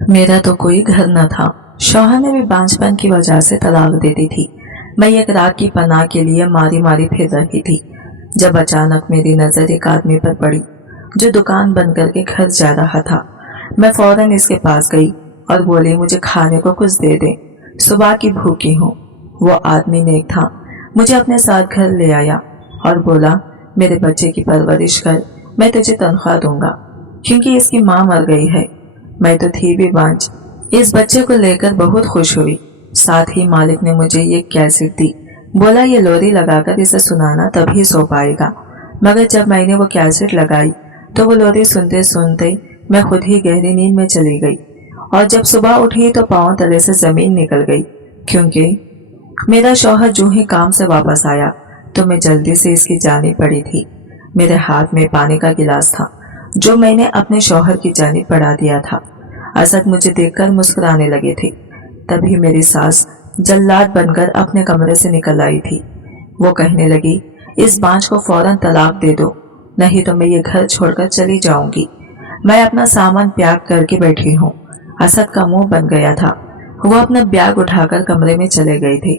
मेरा तो कोई घर न था। शौहर ने भी बांझपन की वजह से तलाक दे दी थी। मैं एक रात की पनाह के लिए मारी मारी फिर रही थी, जब अचानक मेरी नजर एक आदमी पर पड़ी जो दुकान बंद करके घर जा रहा था। मैं फौरन इसके पास गई और बोली, मुझे खाने को कुछ दे दे, सुबह की भूखी हूँ। वो आदमी नेक था, मुझे अपने साथ घर ले आया और बोला, मेरे बच्चे की परवरिश कर, मैं तुझे तनख्वाह दूंगा, क्योंकि इसकी माँ मर गई है। मैं तो थी भी बांझ। इस बच्चे को लेकर बहुत खुश हुई। साथ ही मालिक ने मुझे ये कैसेट दी, बोला ये लोरी लगाकर इसे सुनाना तभी सो पाएगा। मगर जब मैंने वो कैसेट लगाई तो वो लोरी सुनते सुनते मैं खुद ही गहरी नींद में चली गई और जब सुबह उठी तो पांव तले से जमीन निकल गई, क्योंकि मेरा शौहर जो ही काम से वापस आया तो मैं जल्दी से इसकी जानिब पड़ी थी। मेरे हाथ में पानी का गिलास था जो मैंने अपने शौहर की जानिब बढ़ा दिया था। असद मुझे देखकर मुस्कुराने लगे थे। तभी मेरी सास जल्लाद बनकर अपने कमरे से निकल आई थी। वो कहने लगी, इस बांझ को फौरन तलाक दे दो, नहीं तो मैं ये घर छोड़कर चली जाऊंगी। मैं अपना सामान पैक करके बैठी हूँ। असद का मुंह बन गया था। वो अपना बैग उठाकर कमरे में चले गए थे।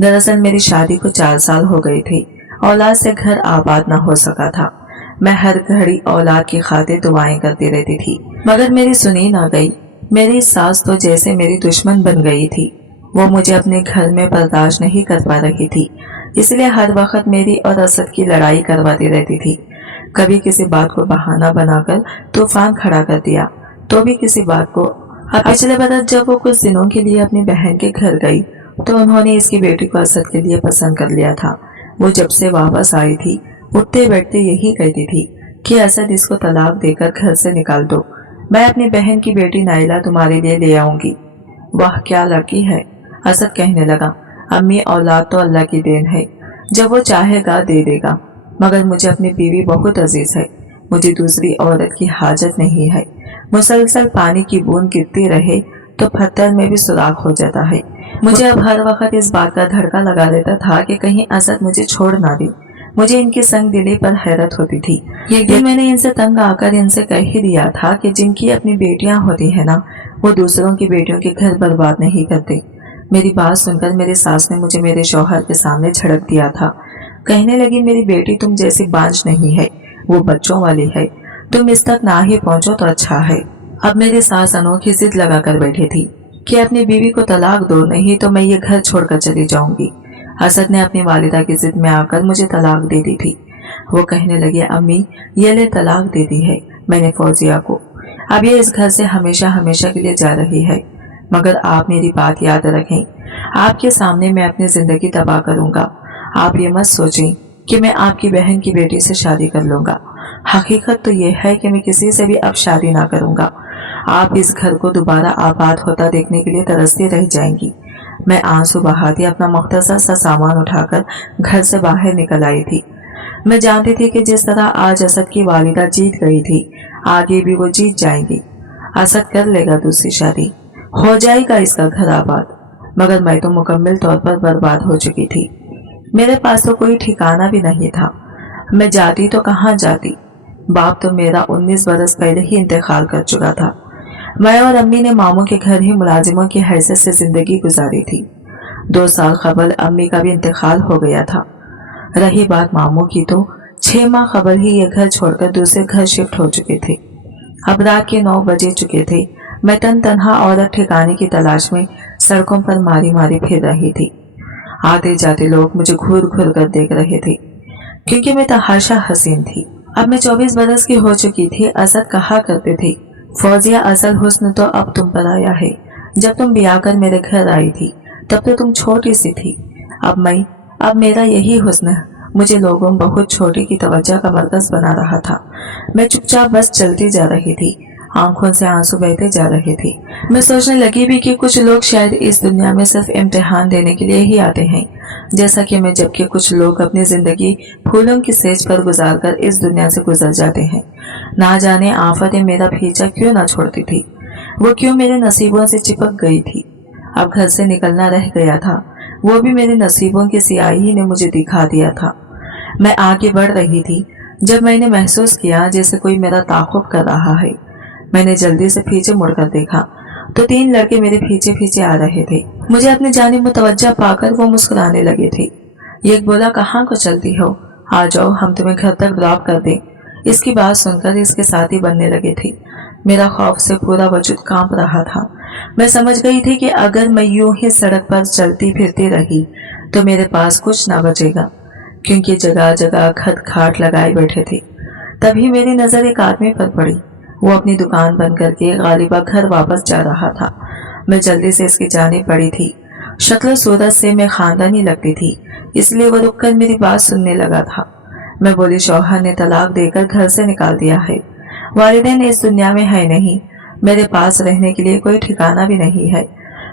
दरअसल मेरी शादी को 4 साल हो गए थे। औलाद से घर आबाद न हो सका था। मैं हर घड़ी औलाद की खातिर दुआएं करती रहती थी, मगर मेरी सुनी ना गई। मेरी सास तो जैसे मेरी दुश्मन बन गई थी। वो मुझे अपने घर में बर्दाश्त नहीं कर पा रही थी, इसलिए हर वक्त मेरी और असद की लड़ाई करवाती रहती थी। कभी किसी बात को बहाना बनाकर तूफान खड़ा कर दिया, तो भी किसी बात को। पिछले बरस जब वो कुछ दिनों के लिए अपनी बहन के घर गई तो उन्होंने इसकी बेटी को असद के लिए पसंद कर लिया था। वो जब से वापस आई थी उठते बैठते यही कहती थी कि असद इसको तलाक देकर घर से निकाल दो, मैं अपनी बहन की बेटी नाइला तुम्हारे लिए ले आऊंगी। वाह क्या लड़की है, असद कहने लगा। अम्मी, औलाद तो अल्लाह की देन है, जब वो चाहेगा दे देगा, मगर मुझे अपनी बीवी बहुत अजीज है। मुझे दूसरी औरत की हाजत नहीं है। मुसलसल पानी की बूंद गिरती रहे तो पत्थर में भी सुराख हो जाता है। मुझे अब हर वक्त इस बात का धड़का लगा रहता था कि कहीं असद मुझे छोड़ ना दे। मुझे इनकी संग दिली पर हैरत होती थी। एक दिन मैंने इनसे तंग आकर इनसे कह ही दिया था कि जिनकी अपनी बेटियां होती है ना, वो दूसरों की बेटियों के घर बर्बाद नहीं करते। मेरी बात सुनकर मेरी सास ने मुझे मेरे शौहर के सामने झड़क दिया था। कहने लगी, मेरी बेटी तुम जैसी बांझ नहीं है, वो बच्चों वाली है, तुम इस तक ना ही पहुंचो तो अच्छा है। अब मेरी सास अनोखी जिद लगा कर बैठी थी कि अपनी बीवी को तलाक दो, नहीं तो मैं ये घर छोड़कर चली जाऊंगी। असद ने अपनी वालिदा की जिद में आकर मुझे तलाक दे दी थी। वो कहने लगे, अम्मी ये ले तलाक दे दी है मैंने फौजिया को, अब ये इस घर से हमेशा हमेशा के लिए जा रही है। मगर आप मेरी बात याद रखें, आपके सामने मैं अपनी जिंदगी तबाह करूंगा। आप ये मत सोचें कि मैं आपकी बहन की बेटी से शादी कर लूंगा। हकीकत तो ये है कि मैं किसी से भी अब शादी ना करूंगा। आप इस घर को दोबारा आबाद होता देखने के लिए तरसती रह जाएंगी। मैं आंसू बहाती अपना मुख्तसर सा सामान उठाकर घर से बाहर निकल आई थी। मैं जानती थी कि जिस तरह आज असद की वालिदा जीत गई थी, आगे भी वो जीत जाएंगी। असद कर लेगा दूसरी शादी, हो जाएगा इसका घर आबाद। मगर मैं तो मुकम्मल तौर पर बर्बाद हो चुकी थी। मेरे पास तो कोई ठिकाना भी नहीं था। मैं जाती तो कहाँ जाती। बाप तो मेरा 19 बरस पहले ही इंतकाल कर चुका था। मैं और अम्मी ने मामू के घर ही मुलाजिमों की हैसियत से जिंदगी गुजारी थी। 2 साल कबल अम्मी का भी इंतकाल हो गया था। रही बात मामू की, तो 6 माह कबल ही ये घर छोड़कर दूसरे घर शिफ्ट हो चुके थे। अब रात के 9 बजे चुके थे। मैं तनहा औरत ठिकाने की तलाश में सड़कों पर मारी मारी फिर रही थी। आते जाते लोग मुझे घूर घूर कर देख रहे थे, क्योंकि मैं तहाशा हसीन थी। अब मैं 24 बरस की हो चुकी थी। असद कहा करते थे, फौजिया असल हुस्न तो अब तुम पर आया है। जब तुम ब्याह कर मेरे घर आई थी तब तो तुम छोटी सी थी। अब मेरा यही हुस्न मुझे लोगों बहुत छोटी की तवज्जो का मरकज बना रहा था। मैं चुपचाप बस चलती जा रही थी, आंखों से आंसू बहते जा रहे थे। मैं सोचने लगी भी कि कुछ लोग शायद इस दुनिया में सिर्फ इम्तिहान देने के लिए ही आते हैं, जैसा कि मैं, जबकि कुछ लोग अपनी जिंदगी फूलों की सेज पर गुजारकर इस दुनिया से गुजर जाते हैं। ना जाने आफतें मेरा पीछा क्यों ना छोड़ती थी, वो क्यों मेरे नसीबों से चिपक गई थी। अब घर से निकलना रह गया था, वो भी मेरे नसीबों की सियाही ने मुझे दिखा दिया था। मैं आगे बढ़ रही थी जब मैंने महसूस किया जैसे कोई मेरा ताक़ुब कर रहा है। मैंने जल्दी से पीछे मुड़कर देखा तो 3 लड़के मेरे पीछे पीछे आ रहे थे। मुझे अपनी जानिब मुतवज्जा पाकर वो मुस्कुराने लगे थे। एक बोला, कहाँ को चलती हो, आ जाओ हम तुम्हें घर तक ड्रॉप कर दें। इसकी बात सुनकर इसके साथी बनने लगे थे। मेरा खौफ से पूरा वजूद कांप रहा था। मैं समझ गई थी कि अगर मैं यूं ही सड़क पर चलती फिरती रही तो मेरे पास कुछ ना बचेगा, क्योंकि जगह जगह खट खाट लगाए बैठे थे। तभी मेरी नजर एक आदमी पर पड़ी। वो अपनी दुकान बंद करके गालिबा घर वापस जा रहा था। मैं जल्दी से इसकी जानिब पड़ी थी। शक्ल सूरत से मैं खानदानी लगती थी, इसलिए वो रुककर मेरी बात सुनने लगा था। मैं बोली, शौहर ने तलाक देकर घर से निकाल दिया है, वालिदैन इस दुनिया में है नहीं, मेरे पास रहने के लिए कोई ठिकाना भी नहीं है,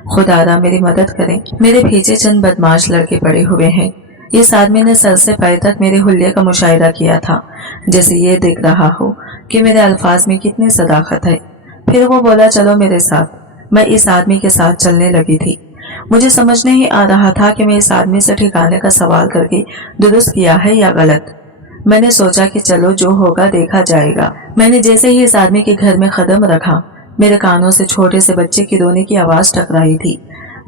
खुदारा मेरी मदद करें। मेरे पीछे चंद बदमाश लड़के पड़े हुए हैं। इस आदमी ने सर से पैर तक मेरे हुल्ले का मुशाहिदा किया था, जैसे ये देख रहा हो कि मेरे अल्फाज में कितनी सदाकत है। फिर वो बोला, चलो मेरे साथ। मैं इस आदमी के साथ चलने लगी थी। मुझे समझ नहीं आ रहा था कि मैं इस आदमी से ठिकाने का सवाल करके दुरुस्त किया है या गलत। मैंने सोचा कि चलो जो होगा देखा जाएगा। मैंने जैसे ही इस आदमी के घर में कदम रखा, मेरे कानों से छोटे से बच्चे की रोने की आवाज टकराई थी।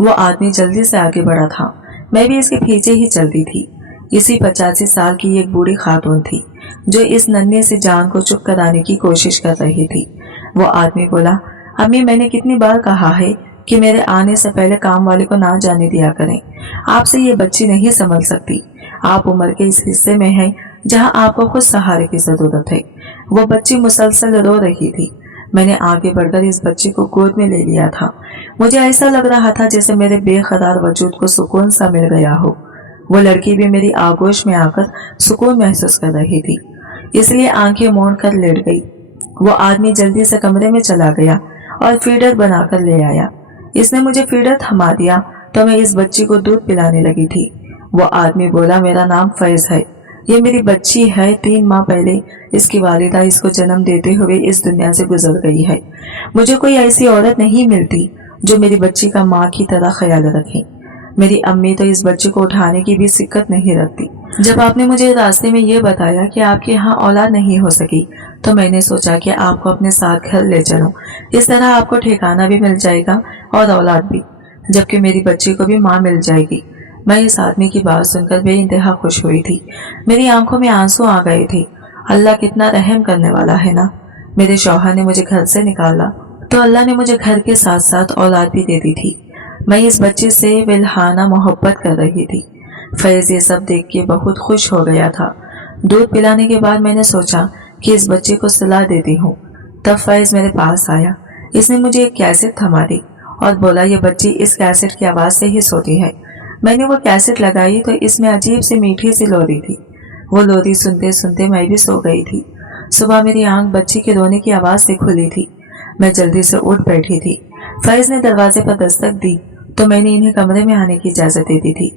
वो आदमी जल्दी से आगे बढ़ा था, मैं भी इसके पीछे ही चलती थी। इसी 85 साल की एक बूढ़ी खातून थी जो इस नन्हे से जान को चुप कराने की कोशिश कर रही थी। वो आदमी बोला, अम्मी मैंने कितनी बार कहा है कि मेरे आने से पहले काम वाले को ना जाने दिया करें। आपसे ये बच्ची नहीं संभल सकती। आप उम्र के इस हिस्से में हैं जहां आपको खुद सहारे की जरूरत है। वो बच्ची मुसलसल रो रही थी। मैंने आगे बढ़कर इस बच्ची को गोद में ले लिया था। मुझे ऐसा लग रहा था जैसे मेरे बेकरार वजूद को सुकून सा मिल गया हो। वो लड़की भी मेरी आगोश में आकर सुकून महसूस कर रही थी, इसलिए आंखें मोड़ कर लेट गई। वो आदमी जल्दी से कमरे में चला गया और फीडर बनाकर ले आया। इसने मुझे फीडर थमा दिया तो मैं इस बच्ची को दूध पिलाने लगी थी। वो आदमी बोला, मेरा नाम फैज है, ये मेरी बच्ची है। 3 माह पहले इसकी वालिदा इसको जन्म देते हुए इस दुनिया से गुजर गई है। मुझे कोई ऐसी औरत नहीं मिलती जो मेरी बच्ची का माँ की तरह ख्याल रखे। मेरी अम्मी तो इस बच्चे को उठाने की भी सिक्कत नहीं रखती। जब आपने मुझे रास्ते में ये बताया कि आपके यहाँ औलाद नहीं हो सकी, तो मैंने सोचा कि आपको अपने साथ घर ले चलूं। इस तरह आपको ठिकाना भी मिल जाएगा और औलाद भी, जबकि मेरी बच्ची को भी माँ मिल जाएगी। मैं इस आदमी की बात सुनकर बेइंतहा खुश हुई थी। मेरी आंखों में आंसू आ गए थे। अल्लाह कितना रहम करने वाला है ना। मेरे शौहर ने मुझे घर से निकाला तो अल्लाह ने मुझे घर के साथ साथ औलाद भी दे दी थी। मैं इस बच्चे से विलहाना मोहब्बत कर रही थी। फैज ये सब देख के बहुत खुश हो गया था। दूध पिलाने के बाद मैंने सोचा कि इस बच्चे को सुला देती हूँ। तब फैज मेरे पास आया। इसने मुझे एक कैसेट थमा दी और बोला, ये बच्ची इस कैसेट की आवाज से ही सोती है। मैंने वो कैसेट लगाई तो इसमें अजीब सी मीठी सी लोरी थी। वो लोरी सुनते सुनते मैं भी सो गई थी। सुबह मेरी आंख बच्ची के रोने की आवाज से खुली थी। मैं जल्दी से उठ बैठी थी। फैज ने दरवाजे पर दस्तक दी तो मैंने इन्हें कमरे में आने की इजाजत दे दी थी।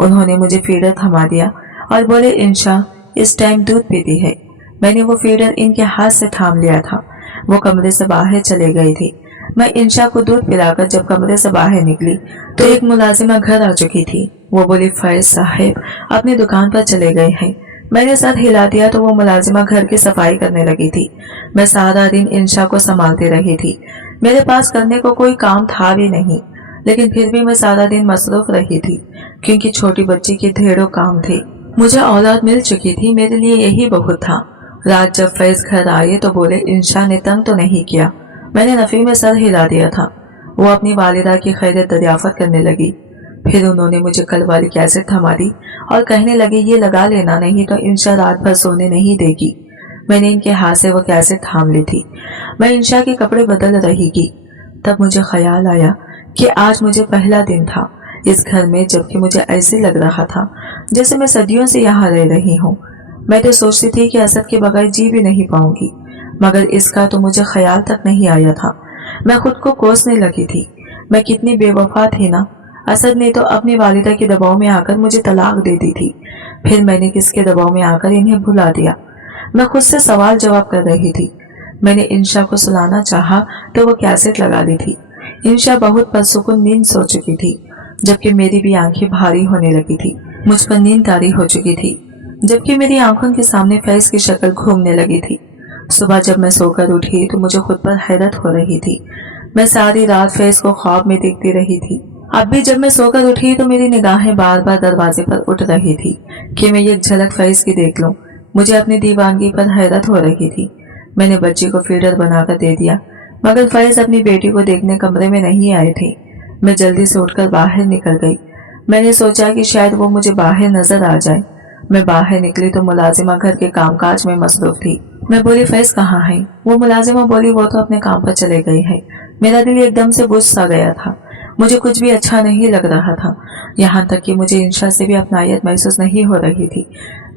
उन्होंने मुझे फीडर थमा दिया और बोले, इंशा इस टाइम दूध पीती है। मैंने वो फीडर इनके हाथ से थाम लिया था। वो कमरे से बाहर चले गए थे। मैं इंशा को दूध पिलाकर जब कमरे से बाहर निकली तो एक मुलाजिमा घर आ चुकी थी। वो बोली, फैज साहब अपनी दुकान पर चले गए हैं। मैंने सर हिला दिया तो वो मुलाजिमा घर की सफाई करने लगी थी। मैं सारा दिन इंशा को संभालती रही थी। मेरे पास करने को कोई काम था भी नहीं, लेकिन फिर भी मैं सारा दिन मसरूफ रही थी, क्योंकि छोटी बच्ची के ढेरों काम थे। मुझे औलाद मिल चुकी थी, मेरे लिए यही बहुत था। रात जब फैज घर आए तो बोले, इंशा ने तंग तो नहीं किया। मैंने नफी में सर हिला दिया था। वो अपनी वालिदा की खैरियत दरियाफत करने लगी। फिर उन्होंने मुझे कल वाली कैसेट थमा दी और कहने लगी, ये लगा लेना, नहीं तो इंशा रात भर सोने नहीं देगी। मैंने इनके हाथ से वो कैसेट थाम ली थी। मैं इंशा के कपड़े बदल रही थी। तब मुझे ख्याल आया कि आज मुझे पहला दिन था इस घर में, जबकि मुझे ऐसे लग रहा था जैसे मैं सदियों से यहाँ रह रही हूँ। मैं तो सोचती थी कि असद के बगैर जी भी नहीं पाऊंगी, मगर इसका तो मुझे ख्याल तक नहीं आया था। मैं खुद को कोसने लगी थी। मैं कितनी बेवफा थी ना। असद ने तो अपनी वालिदा के दबाव में आकर मुझे तलाक दे दी थी, फिर मैंने किसके दबाव में आकर इन्हें भुला दिया। मैं खुद से सवाल जवाब कर रही थी। मैंने इंशा को सुलाना चाहा तो वो कैसेट लगा ली थी। इंशा बहुत परसुकून नींद सो चुकी थी, जबकि मेरी भी आंखें भारी होने लगी थी। मुझ पर नींद तारी हो चुकी थी, जबकि मेरी आंखों के सामने फैज की शक्ल घूमने लगी थी। सुबह जब मैं सोकर उठी तो मुझे खुद पर हैरत हो रही थी। मैं सारी रात फैज को ख्वाब में देखती रही थी। अब भी जब मैं सोकर उठी तो मेरी निगाहें बार बार दरवाजे पर उठ रही थी कि मैं एक झलक फैज की देख लूं। मुझे अपनी दीवानगी पर हैरत हो रही थी। मैंने बच्ची को फीडर बनाकर दे दिया, मगर फैज अपनी बेटी को देखने कमरे में नहीं आए थे। मैं जल्दी से उठकर बाहर निकल गई। मैंने सोचा कि शायद वो मुझे बाहर नजर आ जाए। मैं बाहर निकली तो मुलाजिमा घर के कामकाज में मसरूफ थी। मैं बोली, फैज कहाँ है? वो मुलाजिमा बोली, वो तो अपने काम पर चले गई है। मेरा दिल एकदम से बुझ सा गया था। मुझे कुछ भी अच्छा नहीं लग रहा था, यहाँ तक कि मुझे इंशा से भी अपनायत महसूस नहीं हो रही थी।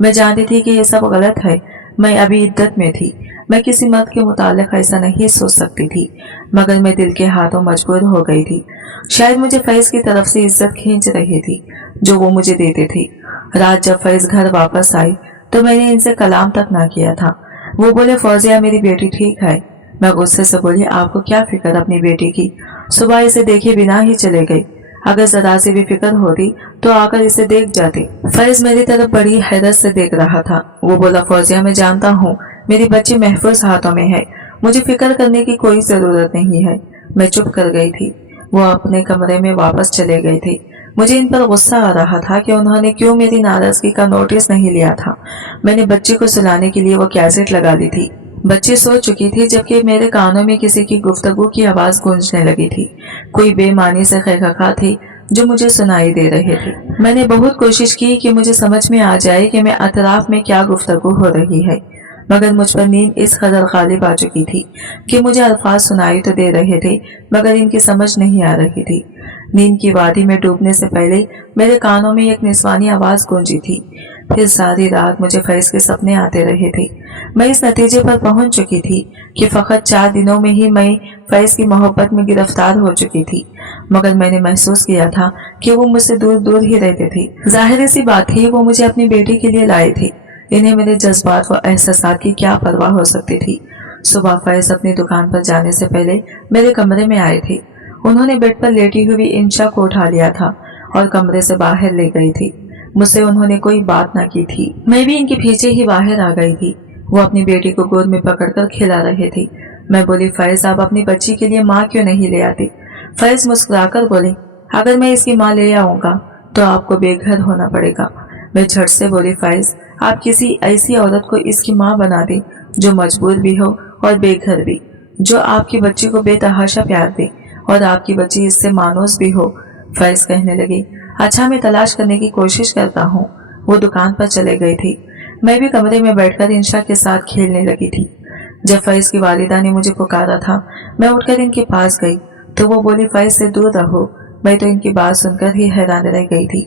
मैं जानती थी कि ये सब गलत है। मैं अभी इद्दत में थी। मैं किसी मर्द के मुतालिक ऐसा नहीं सोच सकती थी, मगर मैं दिल के हाथों मजबूर हो गई थी। शायद मुझे फैज की तरफ से इज्जत खींच रही थी जो वो मुझे देते थे। रात जब फैज घर वापस आई तो मैंने इनसे कलाम तक ना किया था। वो बोले, फौजिया मेरी बेटी ठीक है। मैं गुस्से से बोली, आपको क्या फिक्र अपनी बेटी की? सुबह इसे देखे बिना ही चले गई। अगर जरा सी भी फिक्र होती तो आकर इसे देख जाती। फैज मेरी तरफ बड़ी हैरत से देख रहा था। वो बोला, फौजिया मैं जानता हूँ मेरी बच्ची महफूज हाथों में है, मुझे फिक्र करने की कोई जरूरत नहीं है। मैं चुप कर गई थी। वो अपने कमरे में वापस चले गए थे। मुझे इन पर गुस्सा आ रहा था कि उन्होंने क्यों मेरी नाराजगी का नोटिस नहीं लिया था। मैंने बच्ची को सुलाने के लिए वो कैसेट लगा दी थी। बच्ची सो चुकी थी जबकि मेरे कानों में किसी की गुफ्तगू की आवाज गूंजने लगी थी। कोई बेमानी से खैखा थी जो मुझे सुनाई दे रहे थे। मैंने बहुत कोशिश की कि मुझे समझ में आ जाए कि मैं अतराफ में क्या गुफ्तगू हो रही है, मगर मुझ पर नींद इस कदर गालिब आ चुकी थी कि मुझे अल्फाज सुनाई तो दे रहे थे मगर इनकी समझ नहीं आ रही थी। नींद की वादी में डूबने से पहले मेरे कानों में एक निस्वानी आवाज गूंजी थी। फिर सारी रात मुझे फैज के सपने आते रहे थे। मैं इस नतीजे पर पहुंच चुकी थी कि फकत 4 दिनों में ही मैं फैज की मोहब्बत में गिरफ्तार हो चुकी थी, मगर मैंने महसूस किया था कि वो मुझसे दूर दूर ही रहते थे। जाहिर सी बात थी वो मुझे अपनी बेटी के लिए लाए थे। इन्हें मेरे जज्बात व एहसासात की क्या परवाह हो सकती थी। सुबह फैज अपनी दुकान पर जाने से पहले मेरे कमरे में आए थे। उन्होंने बेड पर लेटी हुई इंशा को उठा लिया था और कमरे से बाहर ले गई थी। मुझसे उन्होंने कोई बात ना की थी। मैं भी इनके पीछे ही बाहर आ गई थी। वो अपनी बेटी को गोद में पकड़कर खिला रहे थे। मैं बोली, फैज आप अपनी बच्ची के लिए माँ क्यों नहीं ले आते? फैज मुस्कुराकर बोले, अगर मैं इसकी माँ ले आऊंगा तो आपको बेघर होना पड़ेगा। मैं झट से बोली, फैज आप किसी ऐसी औरत को इसकी माँ बना दे जो मजबूर भी हो और बेघर भी, जो आपकी बच्ची को बेतहाशा प्यार दे और आपकी बच्ची इससे मानूस भी हो। फैज कहने लगी, अच्छा मैं तलाश करने की कोशिश करता हूँ। वो दुकान पर चले गए थे। मैं भी कमरे में बैठकर इंशा के साथ खेलने लगी थी। जब फैज की वालिदा ने मुझे पुकारा था मैं उठकर इनके पास गई तो वो बोली, फैज से दूर रहो। मैं तो इनकी बात सुनकर ही हैरान रह गई थी।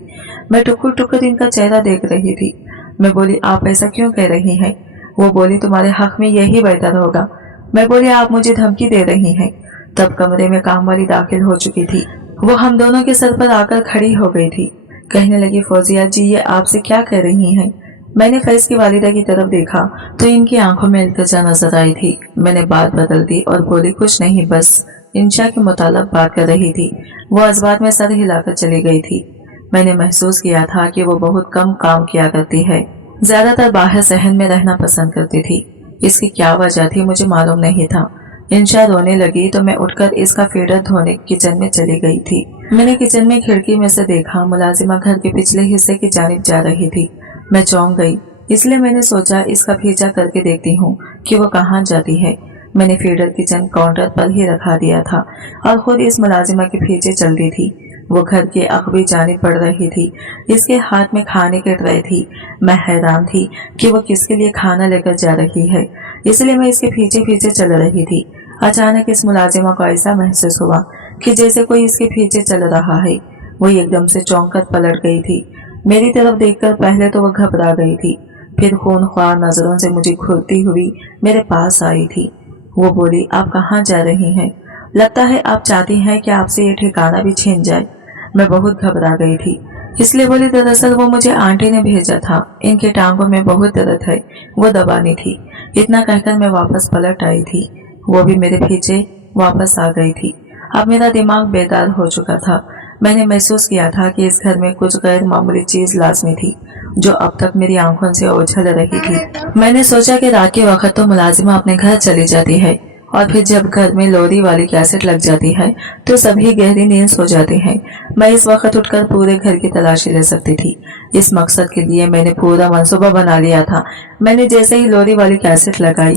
मैं टुकुर टुकुर इनका चेहरा देख रही थी। मैं बोली, आप ऐसा क्यों कह रही हैं? वो बोली, तुम्हारे हक में यही बेहतर होगा। मैं बोली, आप मुझे धमकी दे रही हैं। तब कमरे में काम वाली दाखिल हो चुकी थी। वो हम दोनों के सर पर आकर खड़ी हो गई थी। कहने लगी, फौजिया जी ये आपसे क्या कह रही हैं? मैंने फैज की वालिदा की तरफ देखा तो इनकी आंखों में इल्तिजा नजर आई थी। मैंने बात बदल दी और बोली, कुछ नहीं, बस इंशा के मुताल्लिक बात कर रही थी। वो अजबात में सर हिलाकर चली गई थी। मैंने महसूस किया था कि वो बहुत कम काम किया करती है, ज्यादातर बाहर सहन में रहना पसंद करती थी। इसकी क्या वजह थी मुझे मालूम नहीं था। इंशा रोने लगी तो मैं उठकर इसका फीडर धोने किचन में चली गई थी। मैंने किचन में खिड़की में से देखा मुलाजिमा घर के पिछले हिस्से की जानिब जा रही थी। मैं चौंक गई, इसलिए मैंने सोचा इसका पीछा करके देखती हूँ कि वो कहाँ जाती है। मैंने फीडर किचन काउंटर पर ही रखा दिया था और खुद इस मुलाजिमा के पीछे चल दी थी। वो घर के अखबी जानिब पड़ रही थी। इसके हाथ में खाने के ट्रे थी। मैं हैरान थी कि वो किसके लिए खाना लेकर जा रही है, इसलिए मैं इसके पीछे पीछे चल रही थी। अचानक इस मुलाजिमा को ऐसा महसूस हुआ कि जैसे कोई इसके पीछे चल रहा है। वो एकदम से चौंक कर पलट गई थी। मेरी तरफ देखकर पहले तो वह घबरा गई थी, फिर खूनख्वार नजरों से मुझे घूरती हुई मेरे पास आई थी। वो बोली, आप कहाँ जा रही हैं? लगता है आप चाहती हैं कि आपसे ये ठिकाना भी छीन जाए। मैं बहुत घबरा गई थी, इसलिए बोली, दरअसल वो मुझे आंटी ने भेजा था। इनके टांगों में बहुत दर्द है, वो दबानी थी। इतना कहकर मैं वापस पलट आई थी। वो भी मेरे पीछे वापस आ गई थी। अब मेरा दिमाग बेदार हो चुका था। मैंने महसूस किया था कि इस घर में कुछ गैर मामूली चीज लाजमी थी जो अब तक मेरी आंखों से ओझल रही थी। मैंने सोचा कि रात के वक्त तो मुलाजिमा अपने घर चली जाती है और फिर जब घर में लोरी वाली कैसेट लग जाती है तो सभी गहरी नींद सो जाते हैं। मैं इस वक्त उठकर पूरे घर की तलाशी ले सकती थी। इस मकसद के लिए मैंने पूरा मंसूबा बना लिया था। मैंने जैसे ही लोरी वाली कैसेट लगाई,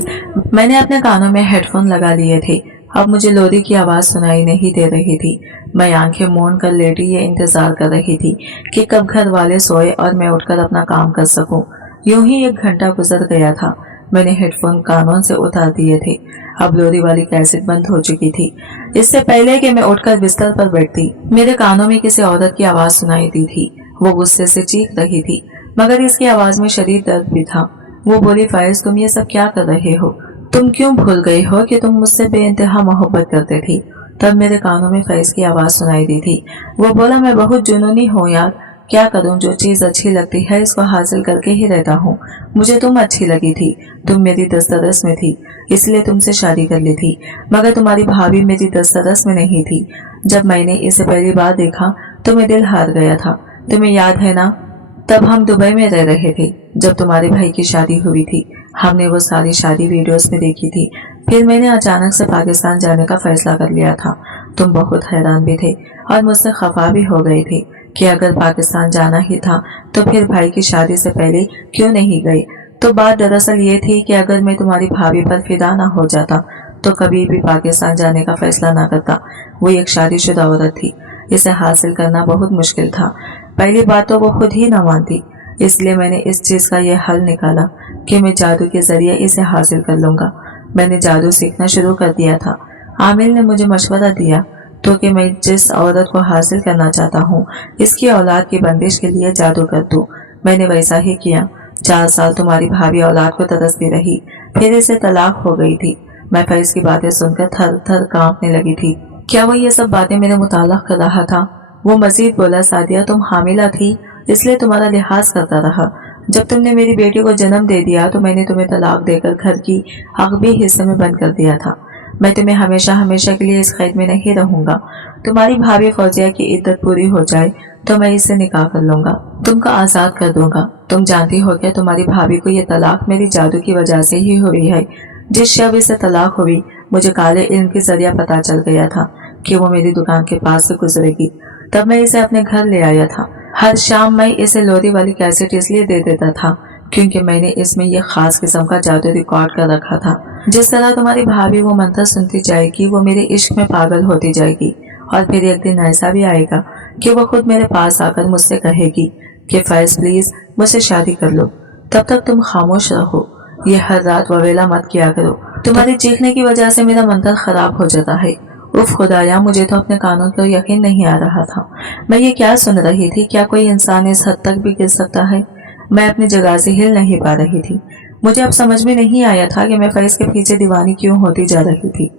मैंने अपने कानों में हेडफोन लगा लिए थे। अब मुझे लोरी की आवाज सुनाई नहीं दे रही थी। मैं आंखें मूंद कर लेटी ये इंतजार कर रही थी कि कब घर वाले सोए और मैं उठकर अपना काम कर सकूं। यूं ही 1 घंटा गुजर गया था। मैंने हेडफोन कानों से उतार दिए थे। अब लोरी वाली कैसेट बंद हो चुकी थी। इससे पहले कि मैं उठकर बिस्तर पर बैठती, मेरे कानों में किसी औरत की आवाज सुनाई दी थी। वो गुस्से से चीख रही थी, मगर इसकी आवाज में शदीद दर्द भी था। वो बोली, फाइज तुम ये सब क्या कर रहे हो? तुम क्यों भूल गई हो कि तुम मुझसे बेइंतहा मोहब्बत करते थे? तब मेरे कानों में फैज की आवाज सुनाई दी थी। वो बोला, मैं बहुत जुनूनी हूँ यार, क्या करूं, जो चीज अच्छी लगती है इसको हासिल करके ही रहता हूँ। मुझे तुम अच्छी लगी थी, तुम मेरी दस्तरस में थी, इसलिए तुमसे शादी कर ली थी। मगर तुम्हारी भाभी मेरी दस्तरस में नहीं थी। जब मैंने इसे पहली बार देखा तो मैं दिल हार गया था। तुम्हें याद है ना, तब हम दुबई में रह रहे थे जब तुम्हारे भाई की शादी हुई थी। हमने वो सारी शादी वीडियोस में देखी थी। फिर मैंने अचानक से पाकिस्तान जाने का फैसला कर लिया था। तुम बहुत हैरान भी थे और मुझसे खफा भी हो गए थे कि अगर पाकिस्तान जाना ही था तो फिर भाई की शादी से पहले क्यों नहीं गए। तो बात दरअसल ये थी कि अगर मैं तुम्हारी भाभी पर फिदा ना हो जाता तो कभी भी पाकिस्तान जाने का फैसला ना करता। वो एक शादीशुदा औरत थी, इसे हासिल करना बहुत मुश्किल था। पहली बात तो वो खुद ही न मानती, इसलिए मैंने इस चीज का यह हल निकाला कि मैं जादू के जरिए इसे हासिल कर लूंगा। मैंने जादू सीखना शुरू कर दिया था। आमिर ने मुझे मशवरा दिया तो कि मैं जिस औरत को हासिल करना चाहता हूँ इसकी औलाद की बंदिश के लिए जादू कर दूं। मैंने वैसा ही किया। 4 साल तुम्हारी भाभी औलाद को तरसती रही, फिर इसे तलाक हो गई थी। मैं फैज की बातें सुनकर थर थर कांपने लगी थी। क्या वो ये सब बातें मेरे मुताल्लिक कर रहा था? वो मजीद बोला, सादिया तुम हामिला थी इसलिए तुम्हारा लिहाज करता रहा। जब तुमने मेरी बेटी को जन्म दे दिया तो मैंने तुम्हें तलाक देकर घर की हक भी हिस्से में बंद कर दिया था। मैं तुम्हें हमेशा हमेशा के लिए इस कैद में नहीं रहूंगा। तुम्हारी भाभी फौजिया की इद्दत पूरी हो जाए तो मैं इससे निकाह कर लूंगा, तुमको आजाद कर दूंगा। तुम जानती हो क्या, तुम्हारी भाभी को ये तलाक मेरी जादू की वजह से ही हुई है। जिस शब इसे तलाक हुई मुझे काले इल्म के जरिया पता चल गया था कि वो मेरी दुकान के पास से गुजरेगी। तब मैं इसे अपने घर ले आया था। हर शाम मैं इसे लोरी वाली कैसेट इसलिए दे देता था क्योंकि मैंने इसमें यह खास किस्म का जादू रिकॉर्ड कर रखा था। जिस तरह तुम्हारी भाभी वो मंत्र सुनती जाएगी वो मेरे इश्क में पागल होती जाएगी और फिर एक दिन ऐसा भी आएगा कि वो खुद मेरे पास आकर मुझसे कहेगी कि फैज प्लीज मुझसे शादी कर लो। तब तक तुम खामोश रहो, ये हर रात ववेला मत किया करो। तुम्हारी चीखने की वजह से मेरा मंत्र खराब हो जाता है। उफ खुदाया, मुझे तो अपने कानों को यकीन नहीं आ रहा था। मैं ये क्या सुन रही थी? क्या कोई इंसान इस हद तक भी गिर सकता है? मैं अपनी जगह से हिल नहीं पा रही थी। मुझे अब समझ में नहीं आया था कि मैं फैज के पीछे दीवानी क्यों होती जा रही थी।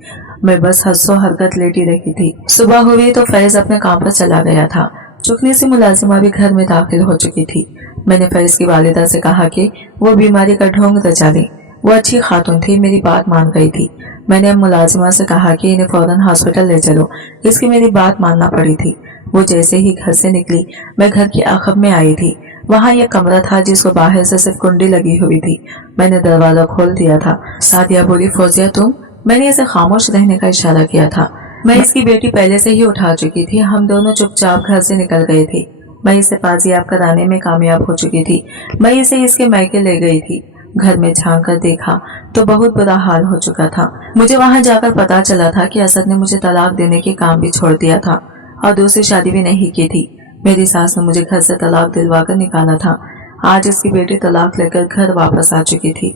मैं बस हंसो हरकत लेटी रही थी। सुबह हुई तो फैज अपने काम पर चला गया था। चुकनी सी मुलाजिमा भी घर में दाखिल हो चुकी थी। मैंने फैज की वालिदा से कहा कि वो बीमारी का ढोंग रचा ले। वो अच्छी खातून थी, मेरी बात मान गई थी। मैंने अब मुलाजिमा से कहा कि इन्हें फौरन हॉस्पिटल ले चलो। इसकी मेरी बात मानना पड़ी थी। वो जैसे ही घर से निकली मैं घर की आखिर में आई थी। वहाँ यह कमरा था जिसको बाहर से सिर्फ कुंडी लगी हुई थी। मैंने दरवाजा खोल दिया था। सादिया बोली, फौजिया तुम? मैंने इसे खामोश रहने का इशारा किया था। मैं इसकी बेटी पहले से ही उठा चुकी थी। हम दोनों चुपचाप घर से निकल गए थे। मैं इसे पाजियाब कराने में कामयाब हो चुकी थी। मैं इसे इसके मायके ले गई थी। घर में झांक कर देखा तो बहुत बुरा हाल हो चुका था। मुझे वहां जाकर पता चला था कि असद ने मुझे तलाक देने के काम भी छोड़ दिया था और दूसरी शादी भी नहीं की थी। मेरी सास ने मुझे घर से तलाक दिलवा कर निकाला था। आज इसकी बेटी तलाक लेकर घर वापस आ चुकी थी।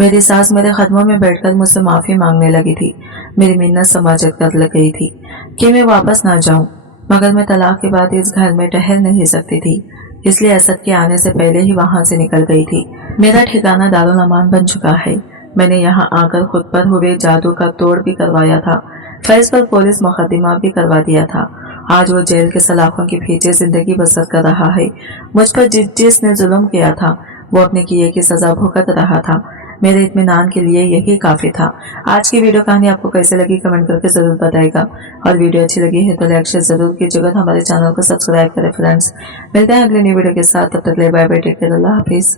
मेरी सास मेरे कदमों में बैठकर मुझसे माफी मांगने लगी थी। मेरी मिन्नत समाजत कर लग गई थी कि मैं वापस ना जाऊं, मगर मैं तलाक के बाद इस घर में ठहर नहीं सकती थी, इसलिए असद के आने से पहले ही वहां से निकल गई थी। मेरा ठिकाना दारुल अमान बन चुका है। मैंने यहाँ आकर खुद पर हुए जादू का तोड़ भी करवाया था। फैज पर पुलिस मुकदमा भी करवा दिया था। आज वो जेल के सलाखों के पीछे जिंदगी बसर कर रहा है। मुझ पर जिसने जुल्म किया था वो अपने किए की सजा भुगत रहा था। मेरे इत्मीनान के लिए यही काफी था। आज की वीडियो कहानी आपको कैसे लगी कमेंट करके जरूर बताएगा और वीडियो अच्छी लगी है तो लाइक शेयर जरूर कीजिएगा। हमारे चैनल को सब्सक्राइब करें फ्रेंड्स। मिलते हैं अगले न्यू वीडियो के साथ, तब तक ले बाय बाय, टेक केयर, अल्लाह हाफिज।